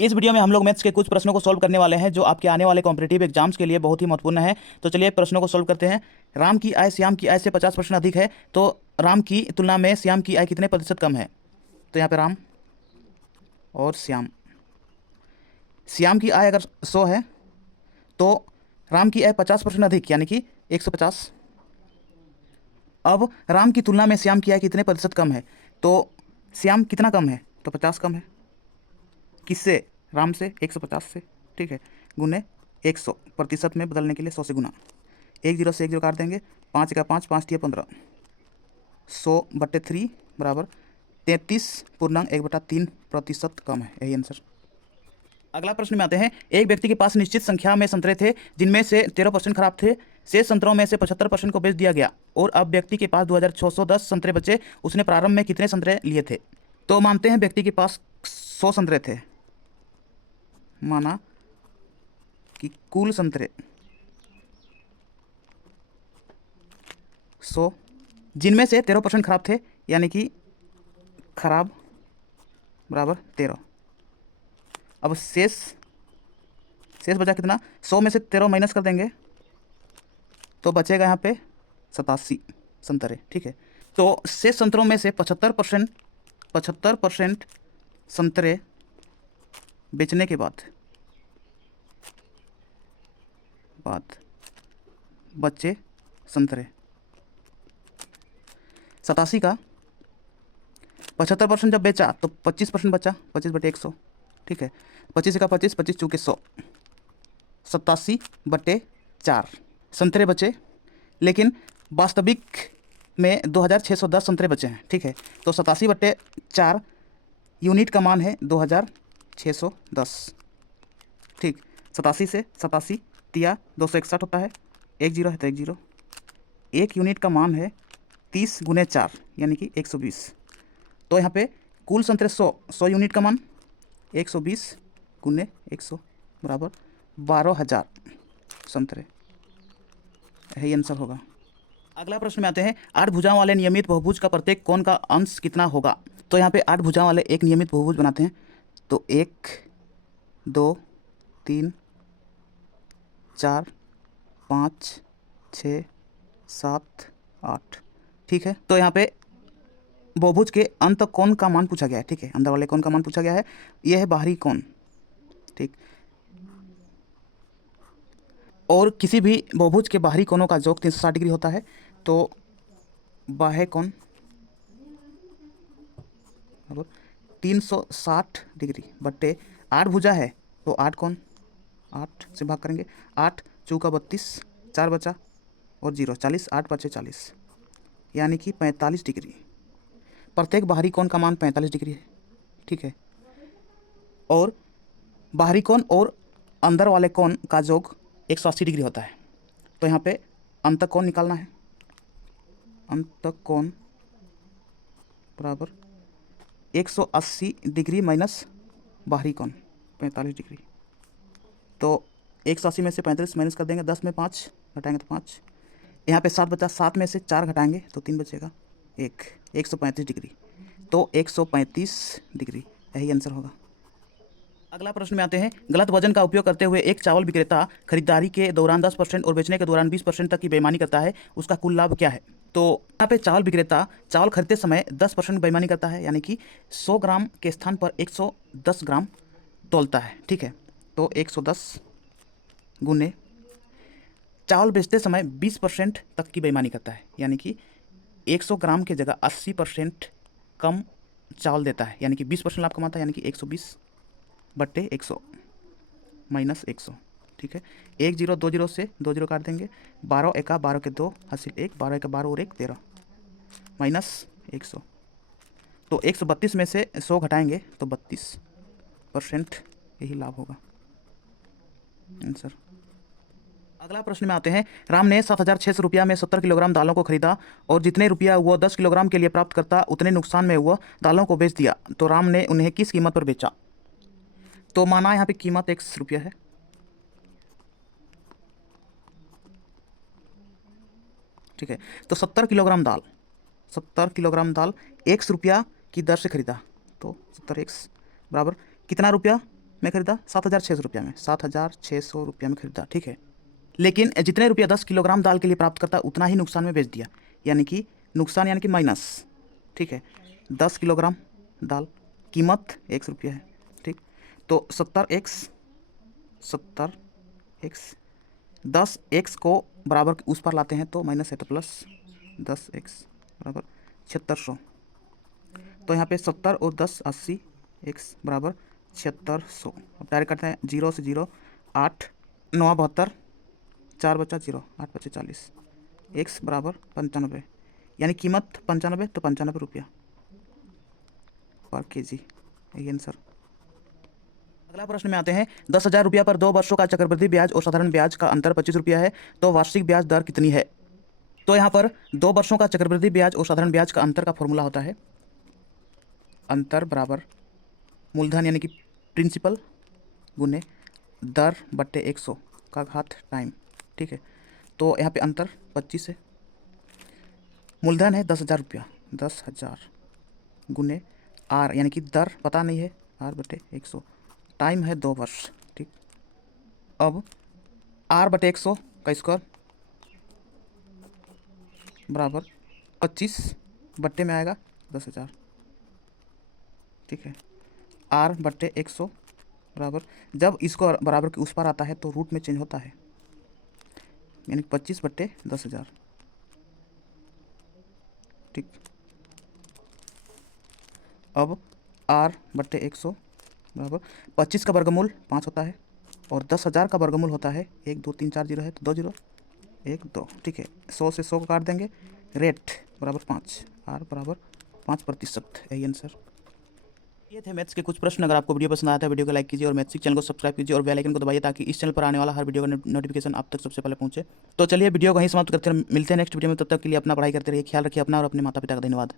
इस वीडियो में हम लोग मैथ्स के कुछ प्रश्नों को सॉल्व करने वाले हैं जो आपके आने वाले कॉम्पिटिटिव एग्जाम्स के लिए बहुत ही महत्वपूर्ण है। तो चलिए प्रश्नों को सॉल्व करते हैं। राम की आय श्याम की आय से 50% अधिक है, तो राम की तुलना में श्याम की आय कितने प्रतिशत कम है। तो यहाँ पे राम और श्याम, श्याम की आय अगर 100 है तो राम की आय 50% अधिक यानी कि 150। अब राम की तुलना में श्याम की आय कितने प्रतिशत कम है, तो श्याम कितना कम है, तो 50 कम है। किससे? राम से, 150 से। ठीक है, गुने 100, प्रतिशत में बदलने के लिए 100 से गुना। 1 0 से 1 0 काट देंगे, 5 का 5, 5 15, 100/3 बराबर 33.1/3% कम है। यही आंसर। अगला प्रश्न में आते हैं। एक व्यक्ति के पास निश्चित संख्या में संतरे थे जिनमें से 13% खराब थे। शेष संतरों में से 75% को बेच दिया गया और अब व्यक्ति के पास 2610 संतरे बचे। उसने प्रारंभ में कितने संतरे लिए थे। तो मानते हैं व्यक्ति के पास 100 संतरे थे, माना कि कुल संतरे 100 जिनमें से 13% खराब थे, यानी कि खराब बराबर 13। अब शेष बचा कितना, 100 में से 13 माइनस कर देंगे तो बचेगा यहाँ पे 87 संतरे। ठीक है, तो शेष संतरों में से 75% संतरे बेचने के बाद बचे संतरे 87 का 75% जब बेचा तो 25% बचा, 25/100। ठीक है, 25 का 25, 25 चूके 100, 87/4 संतरे बचे। लेकिन वास्तविक में 2610 संतरे बचे हैं। ठीक है, तो 87/4 यूनिट का मान है 2610। ठीक, 87 से 87 तिया 261 होता है, 1 0 है तो 1 0। 1 यूनिट का मान है 30 × 4 यानी कि 120। तो यहाँ पे कुल संतरे 100 यूनिट का मान 120 × 100 बराबर 12,000 संतरे। यही आंसर होगा। अगला प्रश्न में आते हैं। 8 भुजाओं वाले नियमित बहुभुज का प्रत्येक कोण का अंश कितना होगा। तो यहाँ पे 8 भुजाओं वाले एक नियमित बहुभुज बनाते हैं। तो 1 2 3 4 5 6 7 8। ठीक है, तो यहाँ पे बहुभुज के अंत कोण का मान पूछा गया है। ठीक है, अंदर वाले कोण का मान पूछा गया है। यह है बाहरी कोण। ठीक, और किसी भी बहुभुज के बाहरी कोणों का योग 360 डिग्री होता है। तो बाह्य कोण 360 डिग्री बट्टे 8 भुजा है तो 8 कोण, 8 से भाग करेंगे, 8 चौका 32, 4 बचा और 0, 40, 8 5 40 यानी कि 45 डिग्री। प्रत्येक बाहरी कोण का मान 45 डिग्री है। ठीक है, और बाहरी कोण और अंदर वाले कोण का योग 180 डिग्री होता है। तो यहाँ पे अंतः कोण निकालना है। अंतः कोण बराबर 180 डिग्री माइनस बाहरी कोण 45 डिग्री। तो 180 में से 45 माइनस कर देंगे, 10 में 5 घटाएंगे तो 5। यहाँ पे 7 बचा, 7 में से 4 घटाएंगे तो 3 बचेगा, 135 डिग्री। तो 135 डिग्री यही आंसर होगा। अगला प्रश्न में आते हैं। गलत वजन का उपयोग करते हुए एक चावल विक्रेता खरीदारी के दौरान 10% और बेचने के दौरान 20% तक की बेईमानी करता है, उसका कुल लाभ क्या है। तो यहाँ पे चावल विक्रेता चावल खरीदते समय 10% बेईमानी करता है, यानी कि 100 ग्राम के स्थान पर 110 ग्राम तोलता है। ठीक है, तो 110 गुने चावल बेचते समय 20% तक की बेईमानी करता है, यानी कि 100 ग्राम की जगह 80% कम चावल देता है, यानी कि 20% लाभ कमाता है, यानी कि 120/100 माइनस 100। ठीक है, 1 0 2 0 से 2 0 काट देंगे, 12 1 12 के 2 हासिल 1, 12 1 12 और 1 13 माइनस 100। तो 132 में से 100 घटाएंगे तो 32%, यही लाभ होगा आंसर। अगला प्रश्न में आते हैं। राम ने 7,600 रुपया में 70 किलोग्राम दालों को खरीदा और जितने रुपया वह 10 किलोग्राम के लिए प्राप्त करता उतने नुकसान में वह दालों को बेच दिया। तो राम ने उन्हें किस कीमत पर बेचा। तो माना यहाँ पे कीमत 1 रुपया है। ठीक है, तो 70 किलोग्राम दाल 1 रुपया की दर से खरीदा। तो 70x बराबर कितना रुपया, में खरीदा, 7,600 रुपया में, 7,600 रुपया में खरीदा, ठीक है। लेकिन जितने रुपया 10 किलोग्राम दाल के लिए प्राप्त करता उतना ही नुकसान में बेच दिया, यानी कि नुकसान यानी कि माइनस, ठीक है। 10 किलोग्राम दाल, कीमत 100 रुपया है, ठीक। तो 70x 10x को बराबर उस पर लाते हैं तो माइनस है तो प्लस, 10x बराबर 7600। तो यहाँ पे 70 और 10 80, x बराबर 7600। अब डायरेक्ट करते हैं, 0 से 0, 8 9 72, 4 बचा 0, 8 बचे 40, x बराबर 95, यानी कीमत 95 तो 95 रुपया पर केजी, यही आंसर। अगला प्रश्न में आते हैं, 10,000 रुपया पर 2 वर्षों का चक्रवृद्धि ब्याज और साधारण ब्याज का अंतर 25 रुपया है, तो वार्षिक ब्याज दर कितनी है। तो यहाँ पर 2 वर्षों का चक्रवृद्धि ब्याज और साधारण ब्याज का अंतर का फॉर्मूला होता है, अंतर बराबर मूलधन यानी कि प्रिंसिपल गुने दर बट्टे 100 का घात टाइम, ठीक है। तो यहाँ पे अंतर 25 है, मूलधन है 10,000 रुपया, 10,000 गुने आर यानी कि दर पता नहीं है, आर बटे 100, टाइम है 2 वर्ष, ठीक। अब आर बटे 100 का स्क्वायर बराबर 25 बट्टे में आएगा 10,000, ठीक है। आर बट्टे 100 बराबर, जब इसको बराबर के उस पार आता है तो रूट में चेंज होता है, यानी 25 बट्टे 10,000, ठीक। अब आर बट्टे 100 बराबर 25 का वर्गमूल 5 होता है और 10,000 का वर्गमूल होता है 1 2 3 4 जीरो है तो 2 जीरो 1 2, ठीक है। 100 से 100 को काट देंगे, रेट बराबर 5, आर बराबर 5%, यही आंसर। ये थे मैथ्स के कुछ प्रश्न। अगर आपको वीडियो पसंद आया था वीडियो को लाइक कीजिए और मैथ्स चैनल को सब्सक्राइब कीजिए और बेल आइकन को दबाइए ताकि इस चैनल पर आने वाला हर वीडियो का नोटिफिकेशन आप तक सबसे पहले पहुंचे। तो चलिए वीडियो को यहीं समाप्त करते हैं, मिलते हैं नेक्स्ट वीडियो में, तब तक के लिए अपना पढ़ाई करते रहिए, ख्याल रखिए अपना और अपने माता पिता का। धन्यवाद।